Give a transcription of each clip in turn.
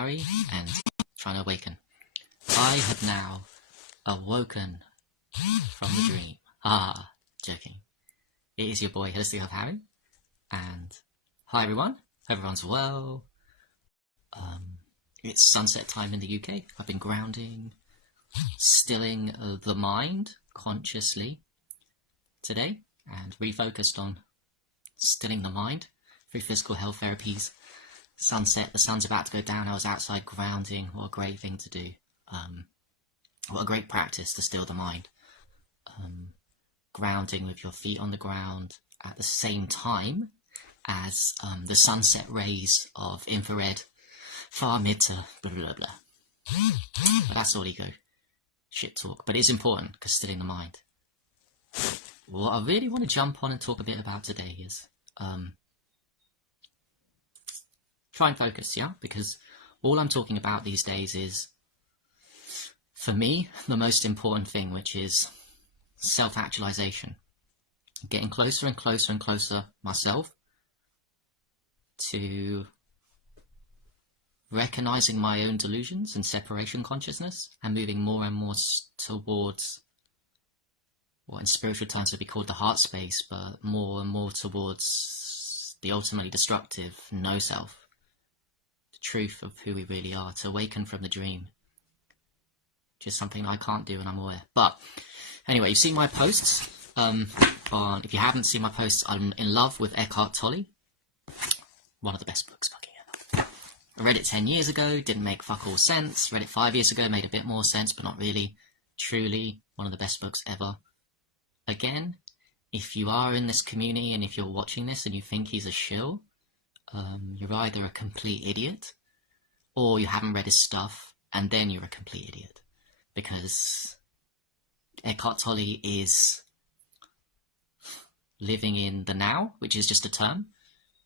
Harry and trying to awaken. I have now awoken from the dream. Joking. It is your boy, Holistic Health Harry, and hi everyone. Hope everyone's well. It's sunset time in the UK. I've been grounding, stilling the mind consciously today, and refocused on stilling the mind through physical health therapies. Sunset, the sun's about to go down. I was outside grounding. What a great thing to do. What a great practice to still the mind. Grounding with your feet on the ground at the same time as the sunset rays of infrared, far mid to blah blah blah. But that's all ego shit talk. But it's important because stilling the mind. What I really want to jump on and talk a bit about today is try and focus, yeah? Because all I'm talking about these days is, for me, the most important thing, which is self-actualization. Getting closer and closer and closer myself to recognizing my own delusions and separation consciousness, and moving more and more towards what in spiritual terms would be called the heart space, but more and more towards the ultimately destructive no self. Truth of who we really are, to awaken from the dream, which is something I can't do and I'm aware. But anyway, you've seen my posts if you haven't seen my posts, I'm in love with Eckhart Tolle, one of the best books fucking ever. I read it 10 years ago, didn't make fuck all sense. Read it 5 years ago, made a bit more sense, but not really. Truly one of the best books ever. Again, if you are in this community and if you're watching this and you think he's a shill, you're either a complete idiot or you haven't read his stuff and then you're a complete idiot, because Eckhart Tolle is living in the now, which is just a term.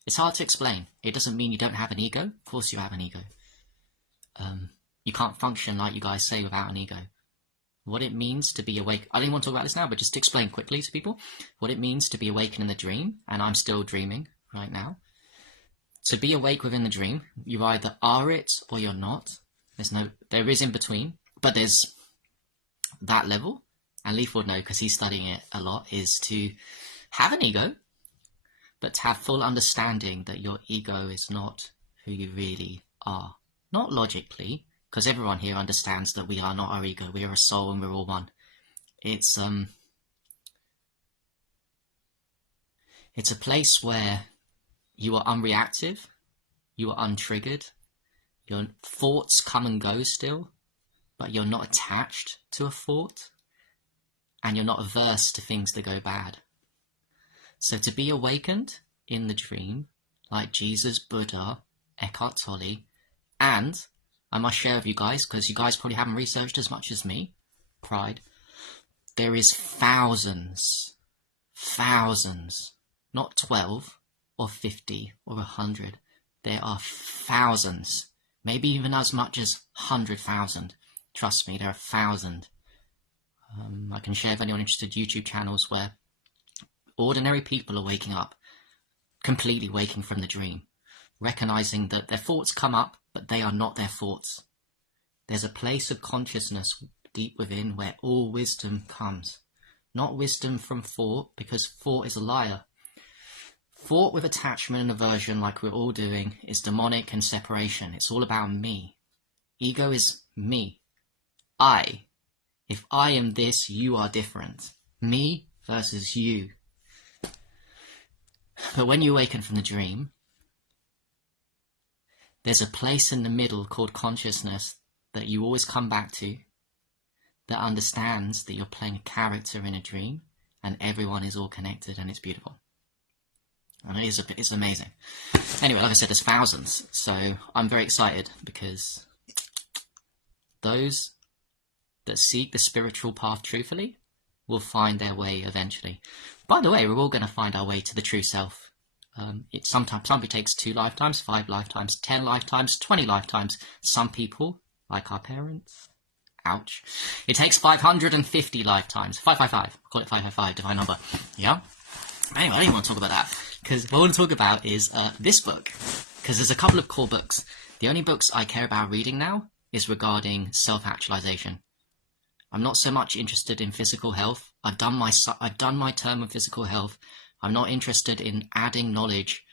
It's hard to explain. It doesn't mean you don't have an ego. Of course you have an ego. You can't function like you guys say without an ego. What it means to be awake, I didn't want to talk about this now, but just to explain quickly to people what it means to be awakened in the dream, and I'm still dreaming right now. To be awake within the dream, you either are it or you're not. There is in between, but there's that level, and Leaf would know because he's studying it a lot, is to have an ego, but to have full understanding that your ego is not who you really are. Not logically, because everyone here understands that we are not our ego. We are a soul and we're all one. It's a place where you are unreactive, you are untriggered, your thoughts come and go still, but you're not attached to a thought, and you're not averse to things that go bad. So to be awakened in the dream, like Jesus, Buddha, Eckhart Tolle, and I must share with you guys, because you guys probably haven't researched as much as me, pride, there is thousands, not 12, or 50 or 100. There are thousands, maybe even as much as 100,000. Trust me, there are 1,000. I can share, if anyone interested, YouTube channels where ordinary people are waking up, completely waking from the dream, recognizing that their thoughts come up, but they are not their thoughts. There's a place of consciousness deep within where all wisdom comes. Not wisdom from thought, because thought is a liar. Thought with attachment and aversion, like we're all doing, is demonic and separation. It's all about me. Ego is me. I. If I am this, you are different. Me versus you. But when you awaken from the dream, there's a place in the middle called consciousness that you always come back to, that understands that you're playing a character in a dream and everyone is all connected, and it's beautiful. And it's amazing. Anyway, like I said, there's thousands. So I'm very excited because those that seek the spiritual path truthfully will find their way eventually. By the way, we're all going to find our way to the true self. Somebody takes 2 lifetimes, 5 lifetimes, 10 lifetimes, 20 lifetimes. Some people, like our parents, ouch, it takes 550 lifetimes. 555. Call it 555, divine number. Yeah? Anyway, I don't even want to talk about that, because what I want to talk about is this book, because there's a couple of core books. The only books I care about reading now is regarding self-actualization. I'm not so much interested in physical health. I've done my term of physical health. I'm not interested in adding knowledge,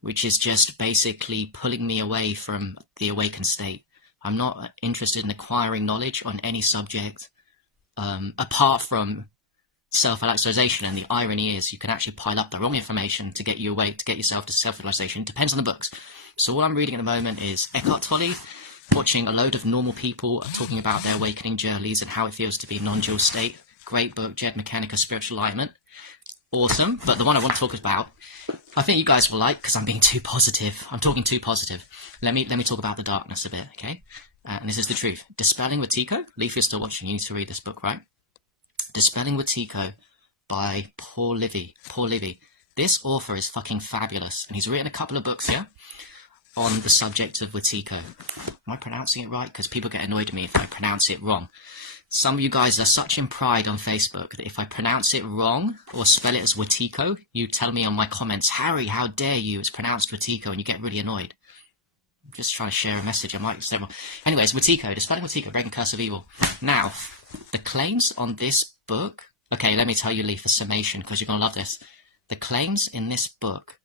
which is just basically pulling me away from the awakened state. I'm not interested in acquiring knowledge on any subject apart from self-actualization. And the irony is you can actually pile up the wrong information to get you awake, to get yourself to self-actualization. It depends on the books. So what I'm reading at the moment is Eckhart Tolle, watching a load of normal people talking about their awakening journeys and how it feels to be a non-dual state. Great book, Jed Mechanica, Spiritual Enlightenment. Awesome. But the one I want to talk about, I think you guys will like, because I'm being too positive. I'm talking too positive. Let me talk about the darkness a bit, okay? And this is the truth. Dispelling Wetiko. Leaf, you're still watching. You need to read this book, right? Dispelling Wetiko by Paul Livy. Paul Livy. This author is fucking fabulous. And he's written a couple of books here on the subject of Wetiko. Am I pronouncing it right? Because people get annoyed at me if I pronounce it wrong. Some of you guys are such in pride on Facebook that if I pronounce it wrong or spell it as Wetiko, you tell me on my comments, Harry, how dare you, it's pronounced Wetiko, and you get really annoyed. I'm just trying to share a message. I might say wrong. Anyways, Wetiko, Dispelling Wetiko, Breaking Curse of Evil. Now, the claims on this book, okay, let me tell you, Lee, for summation, because you're going to love this. The claims in this book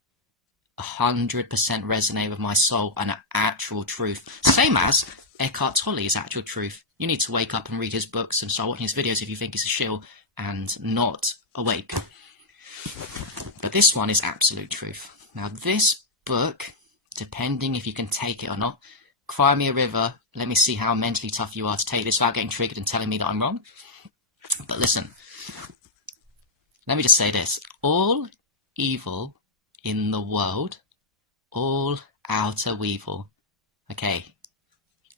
100% resonate with my soul and are actual truth. Same as Eckhart Tolle's actual truth. You need to wake up and read his books and start watching his videos if you think he's a shill and not awake. But this one is absolute truth. Now this book, depending if you can take it or not, cry me a river, let me see how mentally tough you are to take this without getting triggered and telling me that I'm wrong. But listen, let me just say this. All evil in the world, all outer evil, okay,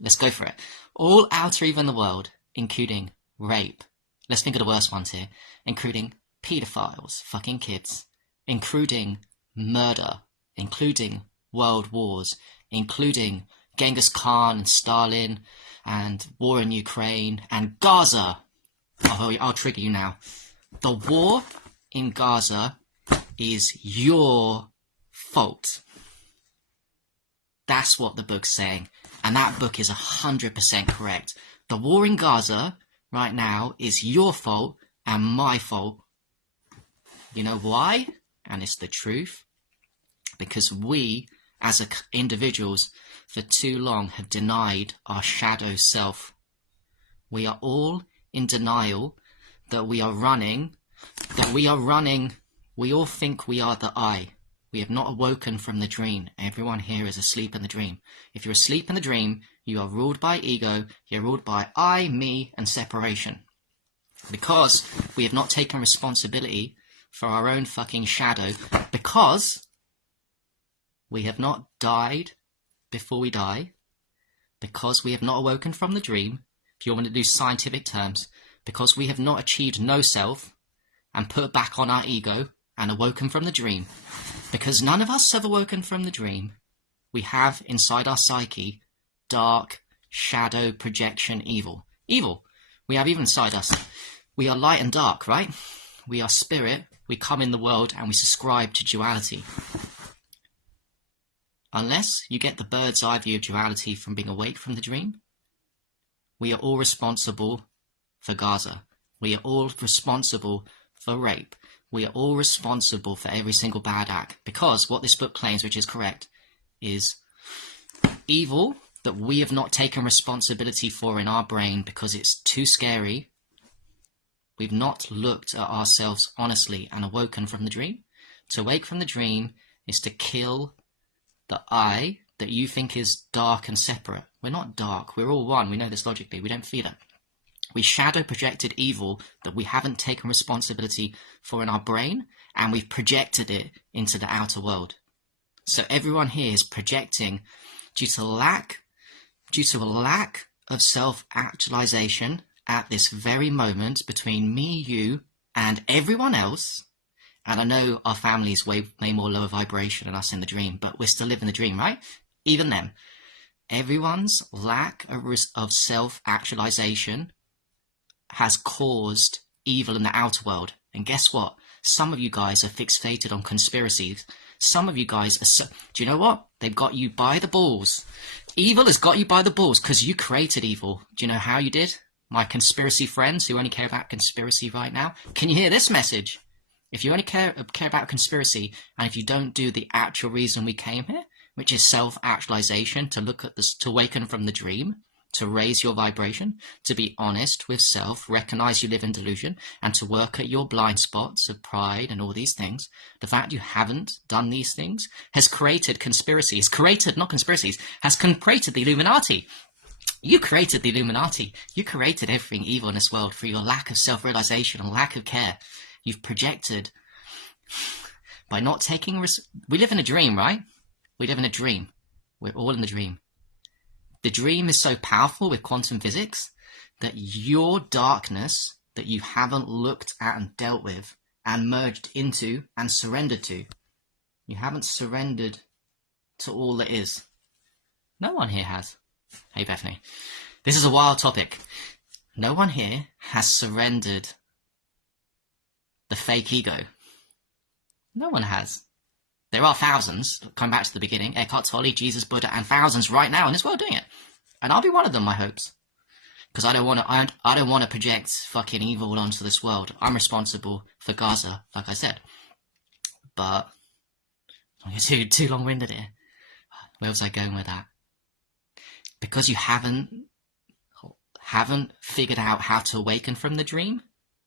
let's go for it. All outer evil in the world, including rape, let's think of the worst ones here, including pedophiles, fucking kids, including murder, including world wars, including Genghis Khan and Stalin and war in Ukraine and Gaza. I'll trigger you now. The war in Gaza is your fault. That's what the book's saying. And that book is 100% correct. The war in Gaza right now is your fault and my fault. You know why? And it's the truth. Because we, as individuals, for too long have denied our shadow self. We are all in denial that we are running. We all think we are the I. We have not awoken from the dream. Everyone here is asleep in the dream. If you're asleep in the dream, you are ruled by ego, you're ruled by I, me, and separation. Because we have not taken responsibility for our own fucking shadow, because we have not died before we die, because we have not awoken from the dream, if you want to do scientific terms, because we have not achieved no self and put back on our ego and awoken from the dream. Because none of us have awoken from the dream, we have inside our psyche dark, shadow, projection, evil. Evil. We have even inside us. We are light and dark, right? We are spirit. We come in the world and we subscribe to duality. Unless you get the bird's eye view of duality from being awake from the dream, we are all responsible for Gaza. We are all responsible for rape. We are all responsible for every single bad act, because what this book claims, which is correct, is evil that we have not taken responsibility for in our brain because it's too scary. We've not looked at ourselves honestly and awoken from the dream. To awake from the dream is to kill the I that you think is dark and separate. We're not dark. We're all one. We know this logically. We don't feel it. We shadow projected evil that we haven't taken responsibility for in our brain, and we've projected it into the outer world. So everyone here is projecting due to a lack of self-actualization at this very moment between me, you, and everyone else. And I know our family is way more lower vibration than us in the dream, but we're still living the dream, right? Even them. Everyone's lack of self-actualization has caused evil in the outer world. And guess what? Some of you guys are fixated on conspiracies Some of you guys are so... Do you know what? They've got you by the balls. Evil has got you by the balls because you created evil. Do you know how you did? My conspiracy friends who only care about conspiracy right now, can you hear this message? If you only care about conspiracy, and if you don't do the actual reason we came here, which is self-actualization, to look at this, to awaken from the dream, to raise your vibration, to be honest with self, recognize you live in delusion, and to work at your blind spots of pride and all these things, the fact you haven't done these things has created conspiracy, has created, not conspiracies, has created the Illuminati. You created the Illuminati. You created everything evil in this world for your lack of self-realization and lack of care. You've projected by not taking we live in a dream, right? We live in a dream. We're all in the dream. The dream is so powerful with quantum physics that your darkness that you haven't looked at and dealt with and merged into and surrendered to, you haven't surrendered to all that is. No one here has. Hey Bethany, this is a wild topic. No one here has surrendered the fake ego. No one has. There are thousands, come back to the beginning, Eckhart Tolle, Jesus, Buddha, and thousands right now in this world doing it. And I'll be one of them, I hope. Because I don't want to project fucking evil onto this world. I'm responsible for Gaza, like I said. But I'm too long-winded here. Where was I going with that? Because you haven't figured out how to awaken from the dream.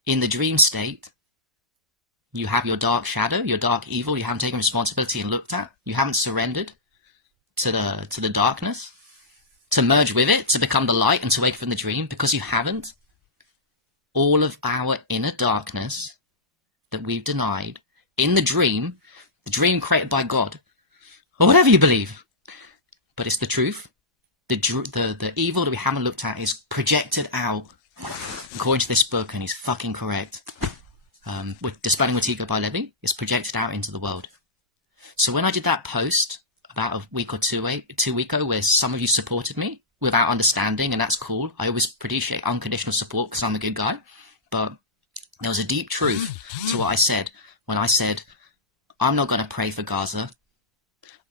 In the dream state, you have your dark shadow, your dark evil. You haven't taken responsibility and looked at. You haven't surrendered to the darkness, to merge with it, to become the light and to wake from the dream. Because you haven't, all of our inner darkness that we've denied in the dream created by God, or whatever you believe, but it's the truth. The evil that we haven't looked at is projected out, according to this book, and he's fucking correct. With Dispelling Wetiko by Levy, is projected out into the world. So when I did that post about a week or two ago, where some of you supported me without understanding, and that's cool. I always appreciate unconditional support because I'm a good guy. But there was a deep truth to what I said when I said, I'm not going to pray for Gaza.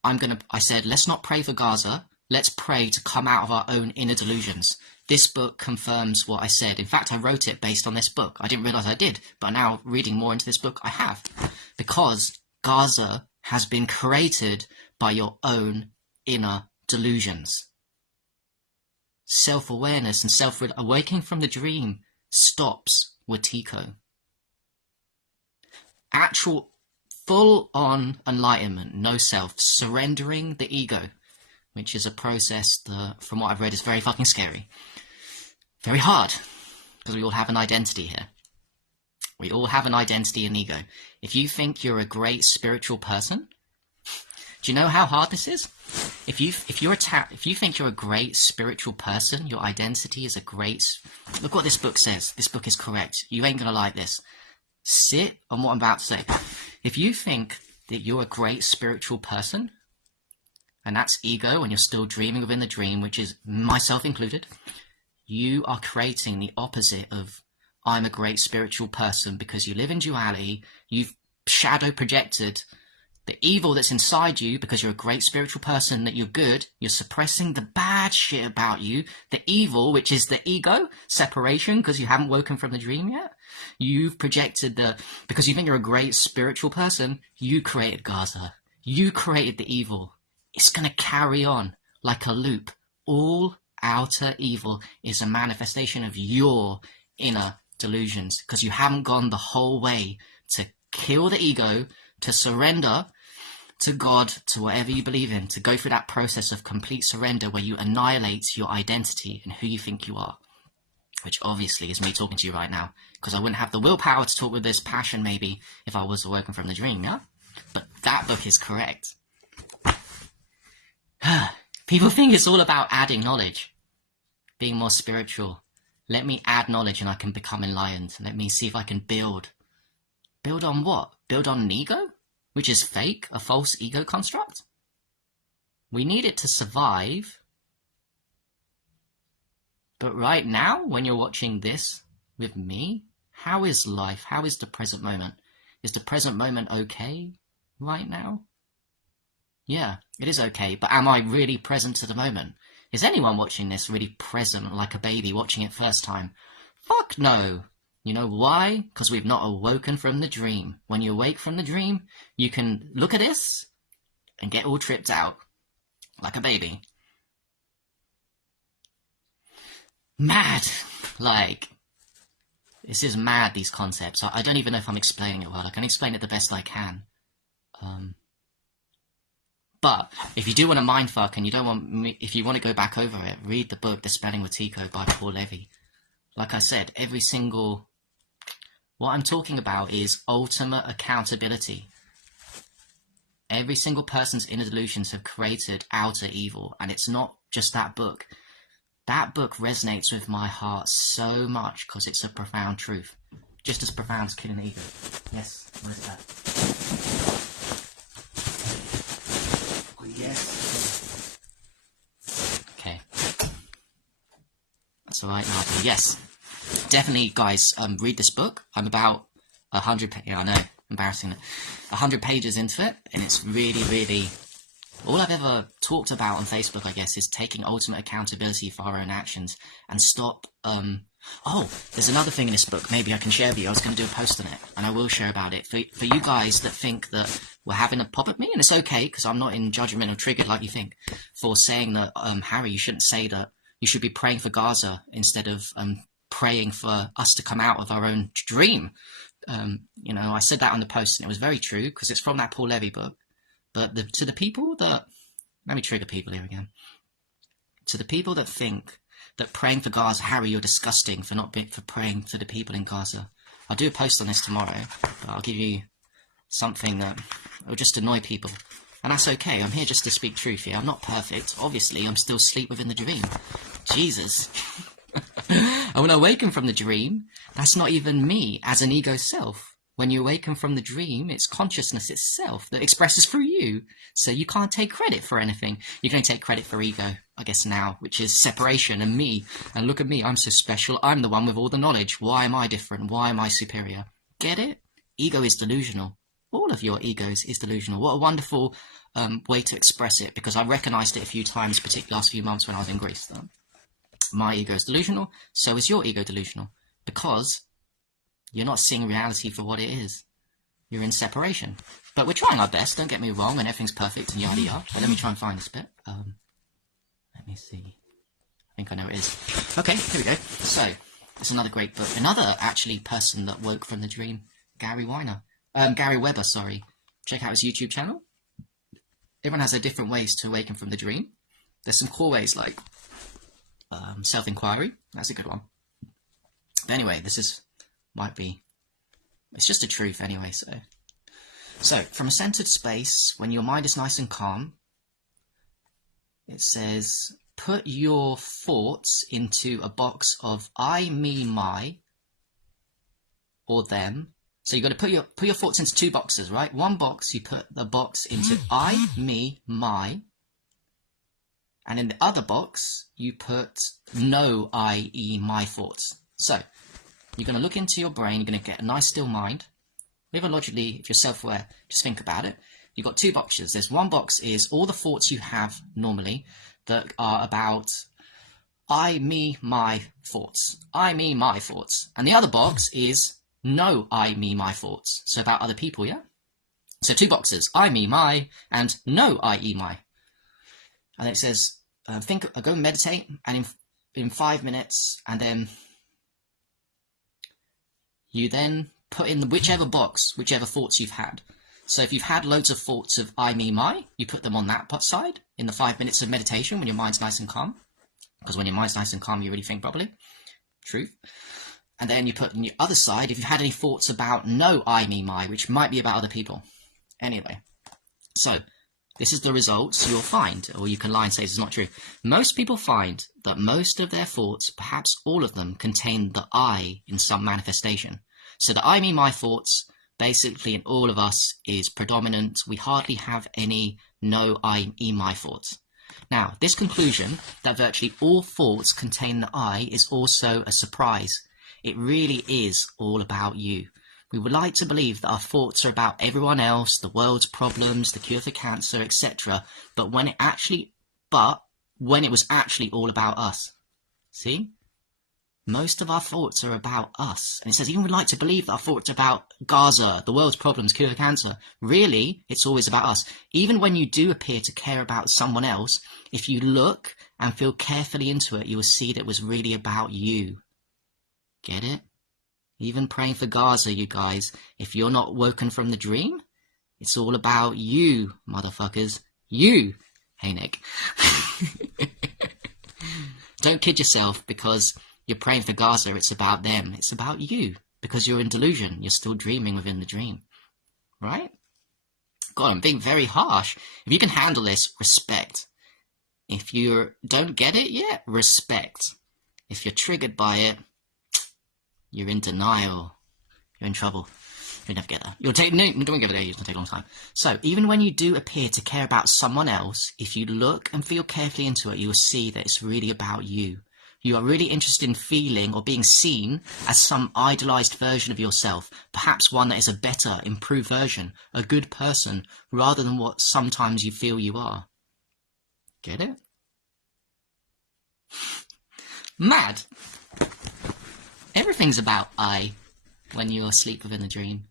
I said, let's not pray for Gaza. Let's pray to come out of our own inner delusions. This book confirms what I said. In fact, I wrote it based on this book. I didn't realize I did, but now reading more into this book, I have. Because Gaza has been created by your own inner delusions. Self-awareness and self-awakening from the dream stops wetiko. Actual full-on enlightenment, no self, surrendering the ego, which is a process that, from what I've read, is very fucking scary. Very hard, because we all have an identity here. We all have an identity and ego. If you think you're a great spiritual person, do you know how hard this is? If you think you're a great spiritual person, your identity is a great... Look what this book says. This book is correct. You ain't gonna like this. Sit on what I'm about to say. If you think that you're a great spiritual person, and that's ego, and you're still dreaming within the dream, which is myself included, you are creating the opposite of I'm a great spiritual person, because you live in duality. You've shadow projected the evil that's inside you because you're a great spiritual person, that you're good. You're suppressing the bad shit about you, the evil, which is the ego, separation, because you haven't woken from the dream yet. You've projected because you think you're a great spiritual person, you created Gaza. You created the evil. It's going to carry on like a loop. All outer evil is a manifestation of your inner delusions, because you haven't gone the whole way to kill the ego, to surrender to God, to whatever you believe in, to go through that process of complete surrender where you annihilate your identity and who you think you are, which obviously is me talking to you right now, because I wouldn't have the willpower to talk with this passion maybe if I was working from the dream, yeah? But that book is correct. People think it's all about adding knowledge, being more spiritual. Let me add knowledge and I can become enlightened. Let me see if I can build. Build on what? Build on an ego? Which is fake, a false ego construct? We need it to survive. But right now, when you're watching this with me, how is life? How is the present moment? Is the present moment okay right now? Yeah, it is okay, but am I really present to the moment? Is anyone watching this really present like a baby watching it first time? Fuck no! You know why? Because we've not awoken from the dream. When you awake from the dream, you can look at this and get all tripped out. Like a baby. Mad! Like, this is mad, these concepts. I don't even know if I'm explaining it well. I can explain it the best I can. But if you do want to mindfuck and you don't want me, if you want to go back over it, read the book Dispelling Wetiko by Paul Levy. Like I said, what I'm talking about is ultimate accountability. Every single person's inner delusions have created outer evil, and it's not just that book. That book resonates with my heart so much because it's a profound truth. Just as profound as killing the ego. Yes, what is that? Oh, yes. Okay. That's alright now. Yes. Definitely, guys, read this book. I'm about 100 pages. Yeah, I know. Embarrassing. 100 pages into it, and it's really, really... All I've ever talked about on Facebook, I guess, is taking ultimate accountability for our own actions and stop... Oh, there's another thing in this book. Maybe I can share with you. I was going to do a post on it, and I will share about it. For you guys that think that we're having a pop at me, and it's okay, because I'm not in judgment or triggered like you think, for saying that, Harry, you shouldn't say that. You should be praying for Gaza instead of praying for us to come out of our own dream. You know, I said that on the post, and it was very true, because it's from that Paul Levy book. But to the people that... Let me trigger people here again. To the people that think that praying for Gaza... Harry, you're disgusting for praying for the people in Gaza. I'll do a post on this tomorrow, but I'll give you something that will just annoy people. And that's okay. I'm here just to speak truth here. I'm not perfect. Obviously, I'm still asleep within the dream. Jesus. And when I awaken from the dream, that's not even me as an ego self. When you awaken from the dream, it's consciousness itself that expresses through you. So you can't take credit for anything. You can take credit for ego, I guess now, which is separation and me. And look at me, I'm so special. I'm the one with all the knowledge. Why am I different? Why am I superior? Get it? Ego is delusional. All of your egos is delusional. What a wonderful way to express it, because I recognised it a few times, particularly last few months when I was in Greece. My ego is delusional, so is your ego delusional. Because you're not seeing reality for what it is. You're in separation. But we're trying our best, don't get me wrong, and everything's perfect and yada yada. But let me try and find this bit. Let me see. I think I know what it is. Okay, here we go. So, it's another great book. Another, actually, person that woke from the dream. Gary Weber, sorry. Check out his YouTube channel. Everyone has their different ways to awaken from the dream. There's some core ways, like self-inquiry. That's a good one. But anyway, it's just a truth anyway, so from a centered space, when your mind is nice and calm, it says, put your thoughts into a box of I, me, my, or them. So you've got to put your thoughts into two boxes, right? One box, you put the box into I, me, my, and in the other box, you put no, i.e. my thoughts. So you're going to look into your brain, you're going to get a nice still mind. Even logically, if you're self-aware, just think about it. You've got two boxes. There's one box is all the thoughts you have normally that are about I, me, my thoughts. I, me, my thoughts. And the other box is no, I, me, my thoughts. So about other people, yeah? So two boxes, I, me, my, and no, i.e. my. And it says, go and meditate, and in 5 minutes, and then you then put in whichever box, whichever thoughts you've had. So if you've had loads of thoughts of I, me, my, you put them on that side in the 5 minutes of meditation when your mind's nice and calm. Because when your mind's nice and calm, you really think properly. Truth. And then you put on the other side, if you've had any thoughts about no I, me, my, which might be about other people. Anyway, so this is the results you'll find, or you can lie and say it's not true. Most people find that most of their thoughts, perhaps all of them, contain the I in some manifestation. So the I, me, my thoughts, basically in all of us, is predominant. We hardly have any no I, me, my thoughts. Now, this conclusion that virtually all thoughts contain the I is also a surprise. It really is all about you. We would like to believe that our thoughts are about everyone else, the world's problems, the cure for cancer, etc. But when it was actually all about us. See? Most of our thoughts are about us. And it says, even we'd like to believe that our thoughts are about Gaza, the world's problems, cure for cancer. Really, it's always about us. Even when you do appear to care about someone else, if you look and feel carefully into it, you will see that it was really about you. Get it? Even praying for Gaza, you guys, if you're not woken from the dream, it's all about you, motherfuckers. You. Hey, Nick. Don't kid yourself because you're praying for Gaza, it's about them. It's about you because you're in delusion. You're still dreaming within the dream. Right? God, I'm being very harsh. If you can handle this, respect. If you don't get it yet, respect. If you're triggered by it, you're in denial. You're in trouble. You'll never get there. Don't give it ages. It'll take a long time. So, even when you do appear to care about someone else, if you look and feel carefully into it, you will see that it's really about you. You are really interested in feeling or being seen as some idolized version of yourself, perhaps one that is a better, improved version, a good person, rather than what sometimes you feel you are. Get it? Mad. Everything's about I when you're asleep within the dream.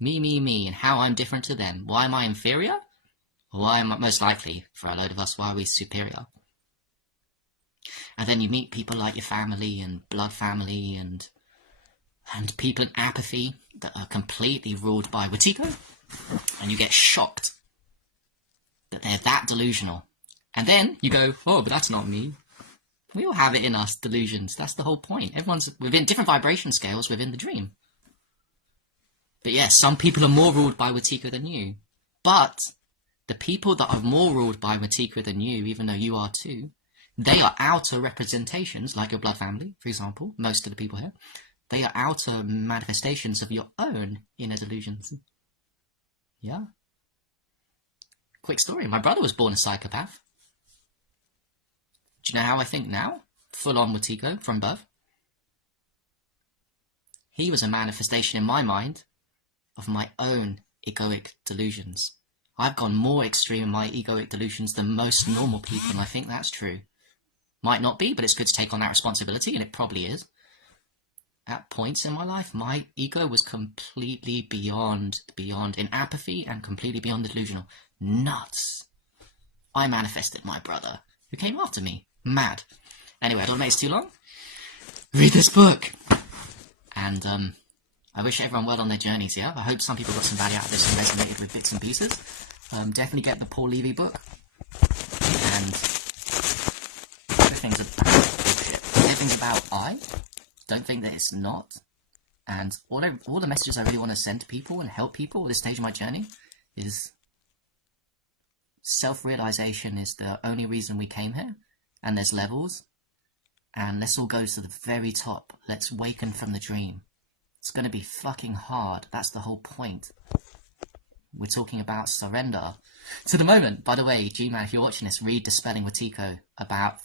Me, and how I'm different to them. Why am I inferior? Or why am I, most likely, for a load of us, why are we superior? And then you meet people like your family and blood family and people in apathy that are completely ruled by wetiko, and you get shocked that they're that delusional. And then you go, oh, but that's not me. We all have it in us, delusions. That's the whole point. Everyone's within different vibration scales within the dream. But yes, some people are more ruled by wetiko than you. But the people that are more ruled by wetiko than you, even though you are too, they are outer representations, like your blood family, for example, most of the people here. They are outer manifestations of your own inner delusions. Yeah. Quick story. My brother was born a psychopath. Do you know how I think now? Full on wetiko from birth. He was a manifestation in my mind of my own egoic delusions. I've gone more extreme in my egoic delusions than most normal people, and I think that's true. Might not be, but it's good to take on that responsibility, and it probably is. At points in my life, my ego was completely beyond in apathy and completely beyond the delusional. Nuts. I manifested my brother, who came after me. Mad. Anyway, I don't want to make this too long. Read this book. And I wish everyone well on their journeys, yeah? I hope some people got some value out of this and resonated with bits and pieces. Definitely get the Paul Levy book. And everything's about bullshit. Everything's about I. Don't think that it's not. And all the messages I really want to send to people and help people at this stage of my journey is self-realization is the only reason we came here. And there's levels. And let's all go to the very top. Let's waken from the dream. It's going to be fucking hard. That's the whole point. We're talking about surrender to the moment. By the way, G-Man, if you're watching this, read Dispelling Wetiko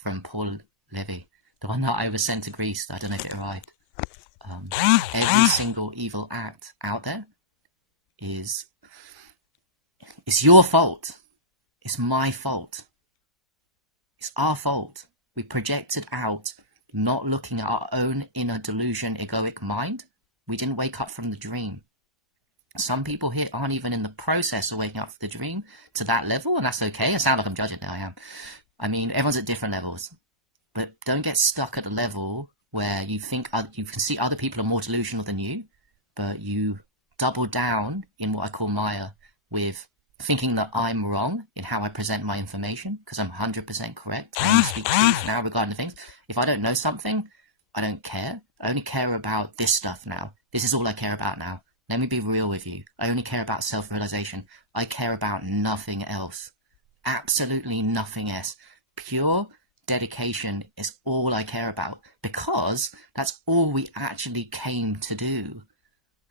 from Paul Levy. The one that I was sent to Greece. I don't know if it arrived. Every single evil act out there is your fault. It's my fault. It's our fault. We projected out, not looking at our own inner delusion, egoic mind. We didn't wake up from the dream. Some people here aren't even in the process of waking up from the dream to that level, and that's okay. I sound like I'm judging there, I am. I mean, everyone's at different levels. But don't get stuck at the level where you think you can see other people are more delusional than you, but you double down in what I call Maya with thinking that I'm wrong in how I present my information, because I'm 100% correct. I only speak truth now regarding the things. If I don't know something, I don't care. I only care about this stuff now. This is all I care about now. Let me be real with you. I only care about self-realization. I care about nothing else. Absolutely nothing else. Pure dedication is all I care about, because that's all we actually came to do.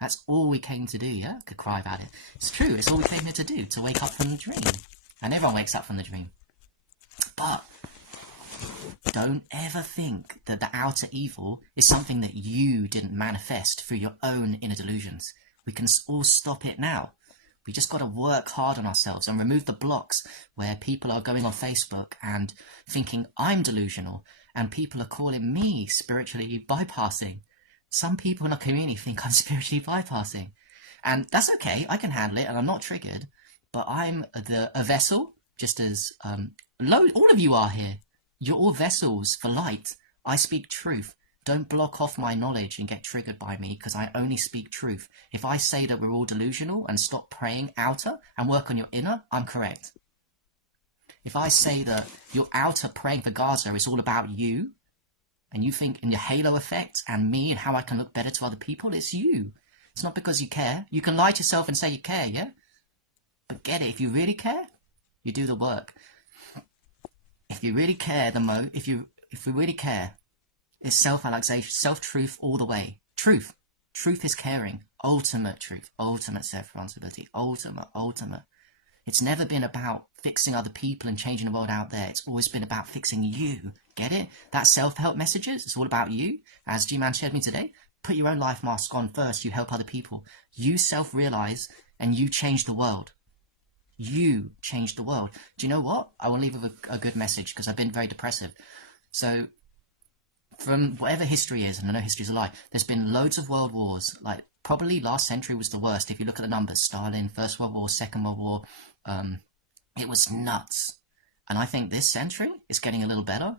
That's all we came to do, yeah? I could cry about it. It's true, it's all we came here to do, to wake up from the dream. And everyone wakes up from the dream. But don't ever think that the outer evil is something that you didn't manifest through your own inner delusions. We can all stop it now. We just got to work hard on ourselves and remove the blocks where people are going on Facebook and thinking I'm delusional, and people are calling me spiritually bypassing. Some people in our community think I'm spiritually bypassing. And that's okay, I can handle it, and I'm not triggered. But I'm a vessel, just as all of you are here. You're all vessels for light. I speak truth. Don't block off my knowledge and get triggered by me, because I only speak truth. If I say that we're all delusional and stop praying outer and work on your inner, I'm correct. If I say that your outer praying for Gaza is all about you, and you think in your halo effect and me and how I can look better to other people, it's you. It's not because you care. You can lie to yourself and say you care, yeah? But get it, if you really care, you do the work. If you really care, if we really care, it's self-realization, self-truth all the way. Truth. Truth is caring. Ultimate truth. Ultimate self-responsibility. Ultimate. It's never been about fixing other people and changing the world out there. It's always been about fixing you. Get it? That self-help messages, it's all about you. As G-Man shared me today, put your own life mask on first. You help other people. You self-realize and you change the world. You change the world. Do you know what? I will leave with a good message, because I've been very depressive. So, from whatever history is, and I know history's a lie, there's been loads of world wars. Like, probably last century was the worst. If you look at the numbers, Stalin, First World War, Second World War, it was nuts. And I think this century is getting a little better.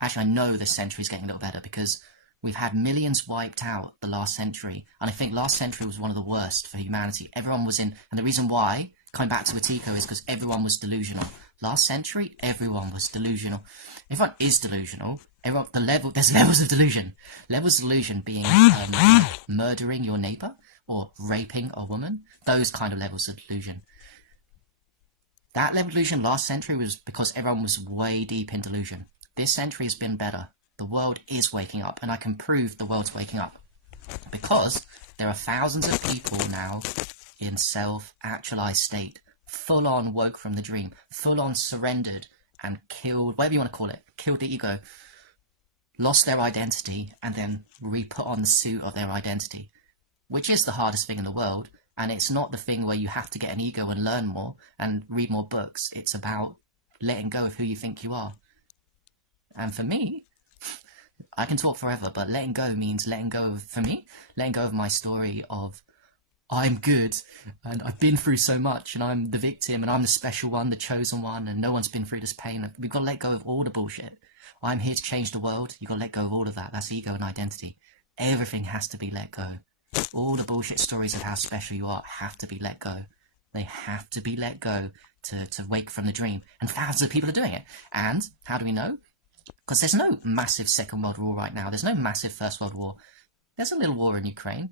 Actually, I know this century is getting a little better, because we've had millions wiped out the last century. And I think last century was one of the worst for humanity. Everyone was in, and the reason why, coming back to wetiko, is because everyone was delusional. Last century, everyone was delusional. Everyone is delusional. There's levels of delusion. Levels of delusion being murdering your neighbour or raping a woman. Those kind of levels of delusion. That level of delusion last century was because everyone was way deep in delusion. This century has been better. The world is waking up, and I can prove the world's waking up. Because there are thousands of people now in self-actualized state, full-on woke from the dream, full-on surrendered and killed, whatever you want to call it, killed the ego, lost their identity, and then re-put on the suit of their identity, which is the hardest thing in the world. And it's not the thing where you have to get an ego and learn more and read more books. It's about letting go of who you think you are. And for me, I can talk forever, but letting go means letting go of, for me, letting go of my story of I'm good and I've been through so much and I'm the victim and I'm the special one, the chosen one, and no one's been through this pain. We've got to let go of all the bullshit. I'm here to change the world. You've got to let go of all of that. That's ego and identity. Everything has to be let go. All the bullshit stories of how special you are have to be let go. They have to be let go to wake from the dream. And thousands of people are doing it. And how do we know? Because there's no massive Second World War right now. There's no massive First World War. There's a little war in Ukraine.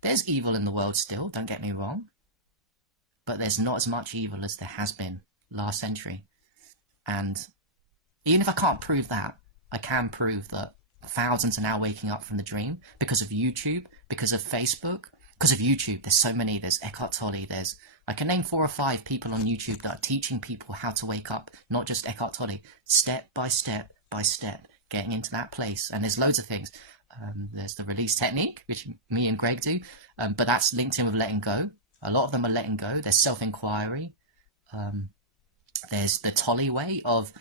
There's evil in the world still, don't get me wrong. But there's not as much evil as there has been last century. And even if I can't prove that, I can prove that thousands are now waking up from the dream because of YouTube, because of Facebook, because of YouTube. There's so many. There's Eckhart Tolle. I can name 4 or 5 people on YouTube that are teaching people how to wake up, not just Eckhart Tolle, step by step by step, getting into that place. And there's loads of things. There's the release technique, which me and Greg do, but that's linked in with letting go. A lot of them are letting go. There's self-inquiry. There's the Tolle way of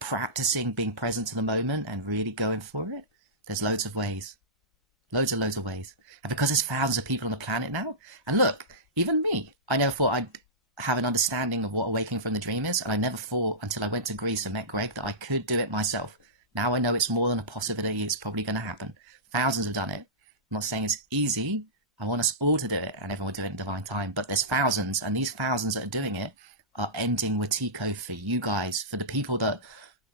practicing being present to the moment and really going for it. There's loads of ways. Loads of ways. And because there's thousands of people on the planet now, and look, even me, I never thought I'd have an understanding of what awakening from the dream is, and I never thought until I went to Greece and met Greg that I could do it myself. Now I know it's more than a possibility, it's probably going to happen. Thousands have done it. I'm not saying it's easy. I want us all to do it, and everyone will do it in divine time. But there's thousands, and these thousands that are doing it are ending wetiko for you guys, for the people that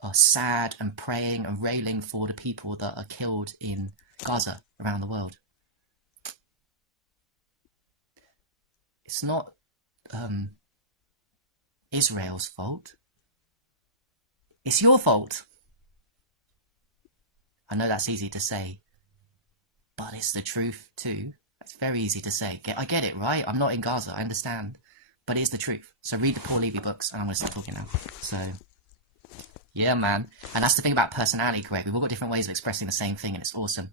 are sad and praying and railing for the people that are killed in Gaza around the world. It's not Israel's fault. It's your fault. I know that's easy to say, but it's the truth too. It's very easy to say. I get it, right? I'm not in Gaza, I understand. But it is the truth. So read the Paul Levy books, and I'm going to start talking now. So, yeah, man. And that's the thing about personality, Greg. We've all got different ways of expressing the same thing, and it's awesome.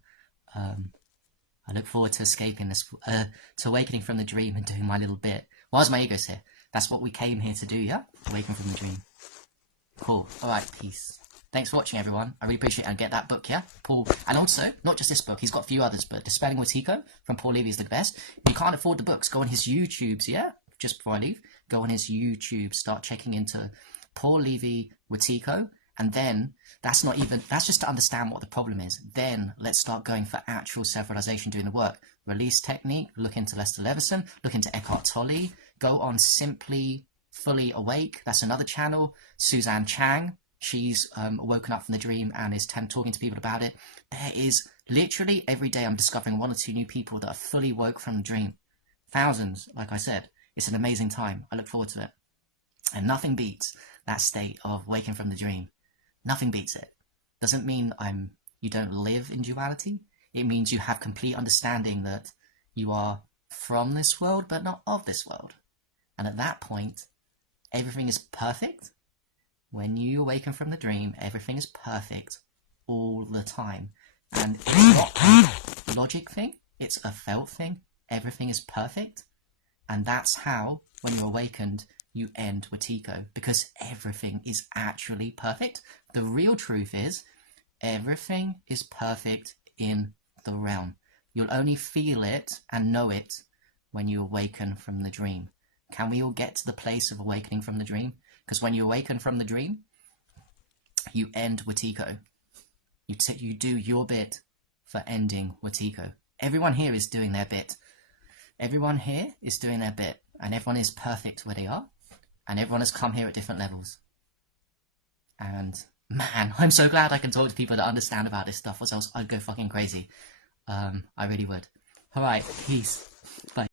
I look forward to escaping this, to awakening from the dream and doing my little bit. Why is my ego here? That's what we came here to do, yeah? Awaken from the dream. Cool. Alright, peace. Thanks for watching, everyone. I really appreciate it. And get that book, yeah? Paul. And also, not just this book, he's got a few others, but Dispelling Wetiko from Paul Levy is the best. If you can't afford the books, go on his YouTubes, yeah? Just before I leave, go on his YouTube, start checking into Paul Levy Wetiko, and then that's just to understand what the problem is. Then let's start going for actual self-realization, doing the work. Release technique, look into Lester Levinson, look into Eckhart Tolle, go on Simply Fully Awake, that's another channel. Suzanne Chang, she's woken up from the dream and is talking to people about it. There is literally every day I'm discovering 1 or 2 new people that are fully woke from the dream. Thousands, like I said. It's an amazing time. I look forward to it. And nothing beats that state of waking from the dream. Nothing beats it. Doesn't mean you don't live in duality. It means you have complete understanding that you are from this world, but not of this world. And at that point, everything is perfect. When you awaken from the dream, everything is perfect all the time. And it's not a logic thing. It's a felt thing. Everything is perfect. And that's how, when you're awakened, you end wetiko, because everything is actually perfect. The real truth is, everything is perfect in the realm. You'll only feel it and know it when you awaken from the dream. Can we all get to the place of awakening from the dream? Because when you awaken from the dream, you end wetiko. You do your bit for ending wetiko. Everyone here is doing their bit. Everyone here is doing their bit, and everyone is perfect where they are, and everyone has come here at different levels. And man, I'm so glad I can talk to people that understand about this stuff, or else I'd go fucking crazy. I really would. Alright, peace. Bye.